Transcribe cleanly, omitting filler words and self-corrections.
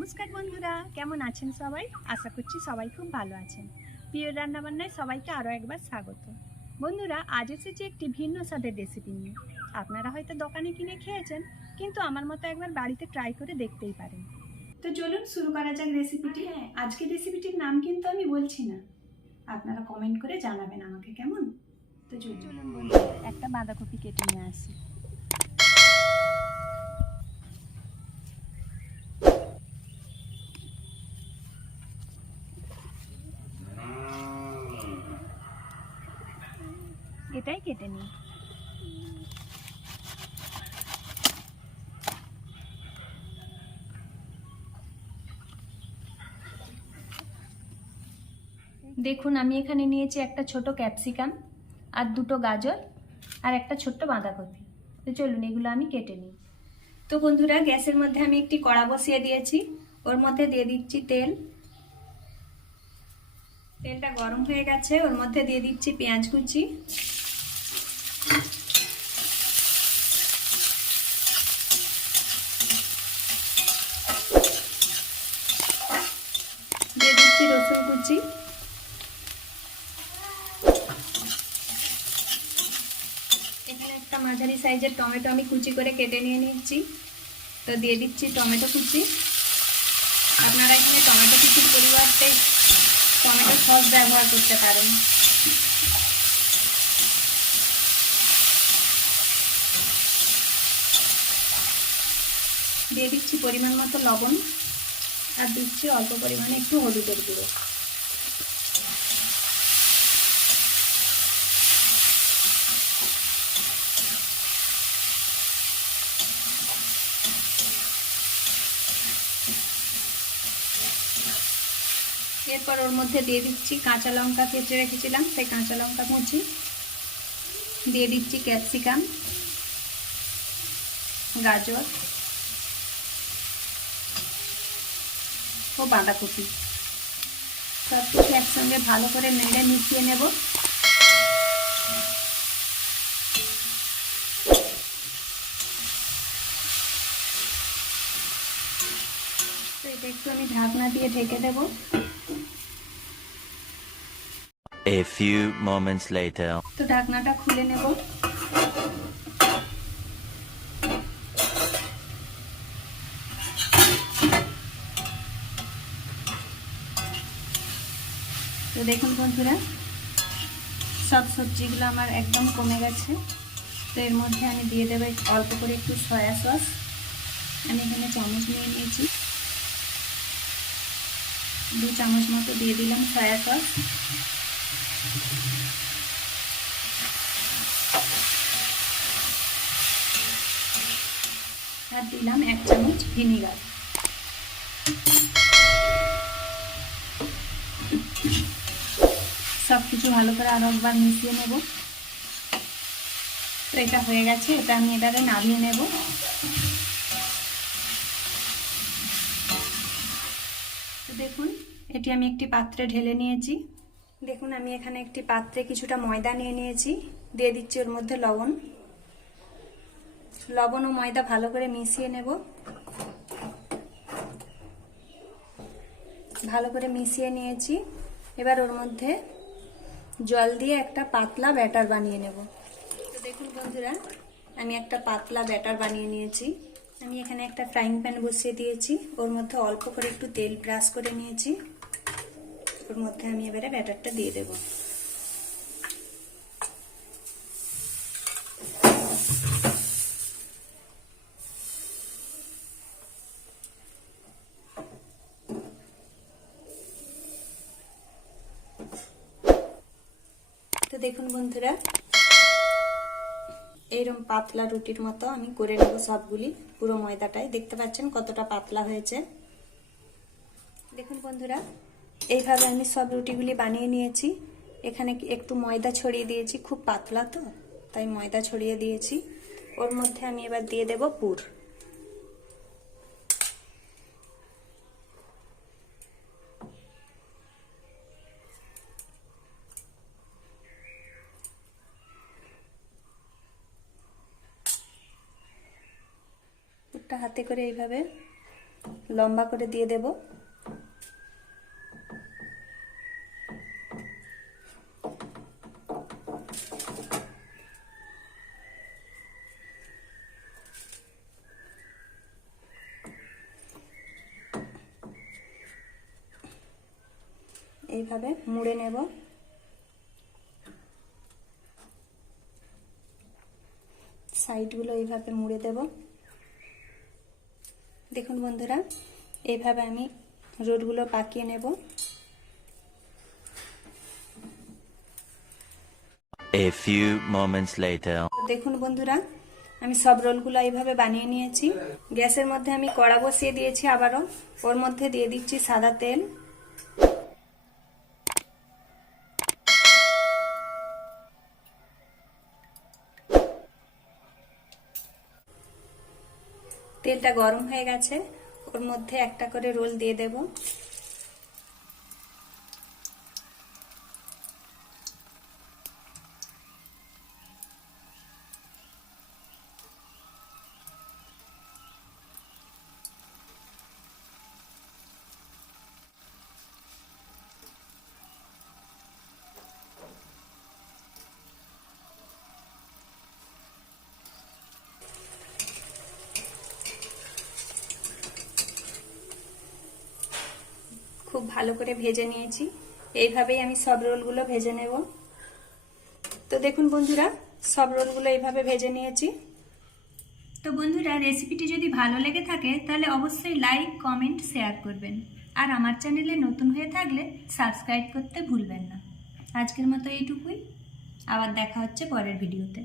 নমস্কার বন্ধুরা, কেমন আছেন সবাই? আশা করছি সবাই খুব ভালো আছেন। প্রিয় রান্নাবান্নায় সবাইকে আরও একবার স্বাগত। বন্ধুরা, আজ এসেছি একটি ভিন্ন স্বাদের রেসিপি নিয়ে। আপনারা হয়তো দোকানে কিনে খেয়েছেন, কিন্তু আমার মতো একবার বাড়িতে ট্রাই করে দেখতেই পারেন। তো চলুন শুরু করা যাক রেসিপিটি। আজকের রেসিপিটির নাম কিন্তু আমি বলছি না, আপনারা কমেন্ট করে জানাবেন আমাকে, কেমন? তো চলুন বন্ধুরা, একটা বাঁধাকপি কেটে নিয়ে আসি। এটাই কেটে নিই। দেখুন, আমি এখানে নিয়েছি একটা ছোট ক্যাপসিকাম আর দুটো গাজর আর একটা ছোট্ট বাঁধাকপি। তো চলুন এগুলো আমি কেটে নিই। তো বন্ধুরা, গ্যাসের মধ্যে আমি একটি কড়া বসিয়ে দিয়েছি। ওর মধ্যে দিয়ে দিচ্ছি তেল। তেলটা গরম হয়ে গেছে, ওর মধ্যে দিয়ে দিচ্ছি পেঁয়াজ কুচি, দিয়ে দিচ্ছি রসুন কুচি, এখানে একটা মাঝারি সাইজের টমেটো আমি কুচি করে কেটে নিয়ে নিচ্ছি। তো দিয়ে দিচ্ছি টমেটো কুচি। আপনারা এখানে টমেটো কুচির পরিবর্তে টমেটো সস ব্যবহার করতে পারেন। দিয়ে দিচ্ছি পরিমাণ মতো লবণ আর দিচ্ছি অল্প পরিমাণে একটু হলুদের গুঁড়ো। এরপর ওর মধ্যে দিয়ে দিচ্ছি কাঁচা লঙ্কা কেটে রেখেছিলাম, সেই কাঁচা লঙ্কা কুচি, দিয়ে দিচ্ছি ক্যাপসিকাম, গাজর ও বাঁধাকপি। সব কিছু একসঙ্গে ভালো করে নেড়ে মিশিয়ে নেব। তো এটা একটু আমি ঢাকনা দিয়ে ঢেকে দেব। A few moments later. তো ঢাকনাটা খুলে নেব। তো দেখুন বন্ধুরা, সব সবজিগুলো আমার একদম কমে গেছে। তো এর মধ্যে আমি দিয়ে দেবো অল্প করে একটু সয়া সস। আমি এখানে চামচ নিয়ে নিয়েছি, 2 চামচ মতো দিয়ে দিলাম সয়া সস। আর দিলাম 1 চামচ ভিনিগার। সব কিছু ভালো করে আরো একবার মিশিয়ে নেব। তো এটা হয়ে গেছে, এটা আমি এবারে নামিয়ে নেব। তো দেখুন, এটি আমি একটি পাত্রে ঢেলে নিয়েছি। দেখুন, আমি এখানে একটি পাত্রে কিছুটা ময়দা নিয়ে নিয়েছি। দিয়ে দিচ্ছি ওর মধ্যে লবণ। লবণ ও ময়দা ভালো করে মিশিয়ে নেব। ভালো করে মিশিয়ে নিয়েছি। এবার ওর মধ্যে জল দিয়ে একটা পাতলা ব্যাটার বানিয়ে নেব। তো দেখুন বন্ধুরা, আমি একটা পাতলা ব্যাটার বানিয়ে নিয়েছি। আমি এখানে একটা ফ্রাইং প্যান বসিয়ে দিয়েছি, ওর মধ্যে অল্প করে একটু তেল ব্রাশ করে নিয়েছি। ওর মধ্যে আমি এবারে ব্যাটারটা দিয়ে দেব। তো দেখুন বন্ধুরা, এইরকম পাতলা রুটির মতো আমি করে নেব সবগুলি। পুরো ময়দাটাই দেখতে পাচ্ছেন কতটা পাতলা হয়েছে। দেখুন বন্ধুরা, এইভাবে আমি সব রুটিগুলি বানিয়ে নিয়েছি। এখানে একটু ময়দা ছড়িয়ে দিয়েছি, খুব পাতলা তো তাই ময়দা ছড়িয়ে দিয়েছি। ওর মধ্যে আমি এবার দিয়ে দেব পুর। পুরটা হাতে করে এইভাবে লম্বা করে দিয়ে দেব। এইভাবে মুড়ে নেব। সাইডগুলো এইভাবে মুড়ে দেব। দেখুন বন্ধুরা, এইভাবে আমি রোলগুলো পাকিয়ে নেব। A few moments later. দেখুন বন্ধুরা, আমি সব রোলগুলো এইভাবে বানিয়ে নিয়েছি। গ্যাসের মধ্যে আমি কড়া বসিয়ে দিয়েছি আবারও। ওর মধ্যে দিয়ে দিচ্ছি সাদা তেল। তেলটা গরম হয়ে গেছে, ওর মধ্যে একটা করে রোল দিয়ে দেব। খুব ভালো করে ভেজে নিয়েছি। এইভাবেই আমি সব রোলগুলো ভেজে নেব। তো দেখুন বন্ধুরা, সব রোলগুলো এইভাবে ভেজে নিয়েছি। তো বন্ধুরা, রেসিপিটি যদি ভালো লেগে থাকে তাহলে অবশ্যই লাইক, কমেন্ট, শেয়ার করবেন। আর আমার চ্যানেলে নতুন হয়ে থাকলে সাবস্ক্রাইব করতে ভুলবেন না। আজকের মতো এইটুকুই। আবার দেখা হচ্ছে পরের ভিডিওতে।